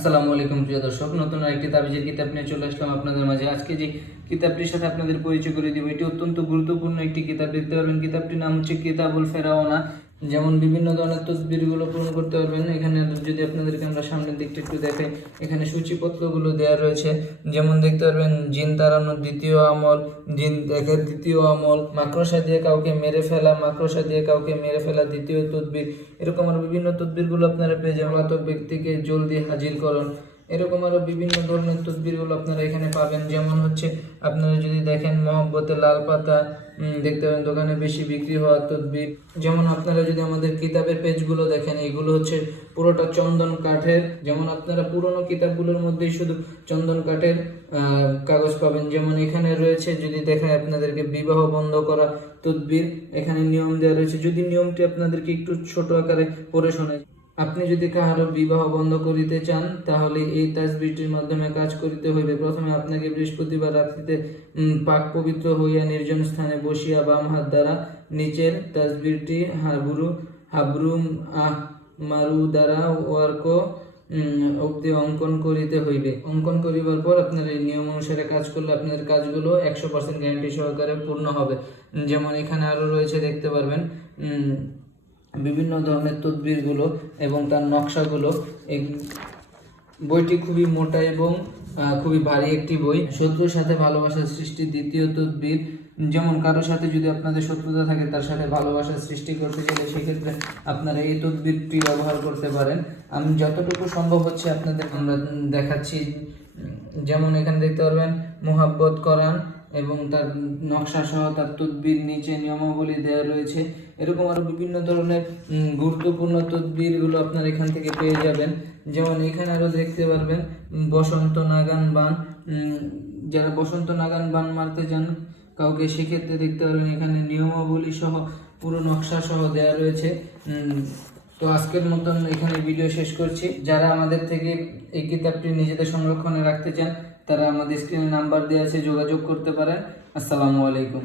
আসসালামু আলাইকুম প্রিয় দর্শক, নতুন আরেকটি তাবিজের কিতাব নিয়ে চলে আসলাম আপনাদের মাঝে। আজকে যে কিতাবটির সাথে আপনাদের পরিচয় করে দিব, এটি অত্যন্ত গুরুত্বপূর্ণ একটি কিতাব। দেখতে পারবেন কিতাবটির নাম হচ্ছে কিতাবুল ফেরাওনা। যেমন বিভিন্ন ধরনের তদবিরগুলো পূরণ করতে পারবেন। এখানে যদি আপনাদেরকে আমরা সামনের দিকটা একটু দেখাই, এখানে সূচিপত্রগুলো দেওয়া রয়েছে। যেমন দেখতে পারবেন জিন তাড়ানোর দ্বিতীয় আমল, জিন দেখার দ্বিতীয় আমল, মাকড়সা দিয়ে কাউকে মেরে ফেলা, মাকড়সা দিয়ে কাউকে মেরে ফেলা দ্বিতীয় তদবির, এরকম আরো বিভিন্ন তদবিরগুলো আপনারা পেয়ে যাবেন। পলাতক ব্যক্তিকে জলদি হাজির করুন, এরকম আরো বিভিন্ন ধরনের তদবিরগুলো আপনারা এখানে পাবেন। যেমন হচ্ছে আপনারা যদি দেখেন মহব্বতে লাল পাতা দেখতে পাবেন, দোকানে বেশি বিক্রি হওয়ার তদবির। যেমন আপনারা যদি আমাদের কিতাবের পেজগুলো দেখেন, এগুলো হচ্ছে পুরোটা চন্দন কাঠের। যেমন আপনারা পুরোনো কিতাবগুলোর মধ্যেই শুধু চন্দন কাঠের কাগজ পাবেন। যেমন এখানে রয়েছে, যদি দেখায় আপনাদেরকে, বিবাহ বন্ধ করা তদবির। এখানে নিয়ম দেওয়া রয়েছে। যদি নিয়মটি আপনাদেরকে একটু ছোট আকারে পড়ে শোনায়, আপনি যদি কাহারো বিবাহ বন্ধ করিতে চান, তাহলে এই তাসবিহটির মাধ্যমে কাজ করিতে হইবে। প্রথমে আপনাকে বৃহস্পতিবার রাত্রিতে পাক পবিত্র হইয়া নির্জন স্থানে বসিয়া বাম হাত দ্বারা নিচের তাসবিহটি হাবরুম মারু দ্বারা ওয়ার্ক অব্দি অঙ্কন করিতে হইবে। অঙ্কন করিবার পর আপনার এই নিয়ম অনুসারে কাজ করলে আপনাদের কাজগুলো 100% গ্যারান্টি সহকারে পূর্ণ হবে। যেমন এখানে আরো রয়েছে, দেখতে পারবেন বিভিন্ন ধরনের তদবিরগুলো এবং তার নকশাগুলো। এই বইটি খুবই মোটা এবং খুবই ভারী একটি বই। শত্রুর সাথে ভালোবাসার সৃষ্টি দ্বিতীয় তদবির। যেমন কারোর সাথে যদি আপনাদের শত্রুতা থাকে, তার সাথে ভালোবাসার সৃষ্টি করতে গেলে সেক্ষেত্রে আপনারা এই তদবিরটি ব্যবহার করতে পারেন। আমি যতটুকু সম্ভব হচ্ছে আপনাদের আমরা দেখাচ্ছি। যেমন এখানে দেখতে পারবেন মুহাব্বত করান এবং তার নকশা সহ তার তদবির, নিচে নিয়মাবলী দেওয়া রয়েছে। এরকম আরো বিভিন্ন ধরনের গুরুত্বপূর্ণ তদবিরগুলো আপনারা এখান থেকে পেয়ে যাবেন। যেমন এখানে আরো দেখতে পারবেন বসন্ত নাগান বান। যারা বসন্ত নাগান বান মারতে যান কাউকে, সেক্ষেত্রে দেখতে পারবেন এখানে নিয়মাবলী সহ পুরো নকশা সহ দেওয়া রয়েছে। তো আজকের মতন এখানে ভিডিও শেষ করছি। যারা আমাদের থেকে এই কিতাবটি নিজেদের সংরক্ষণে রাখতে চান, তারা আমাদের স্ক্রিনে নাম্বার দেওয়া আছে, যোগাযোগ করতে পারেন। আসসালামু আলাইকুম।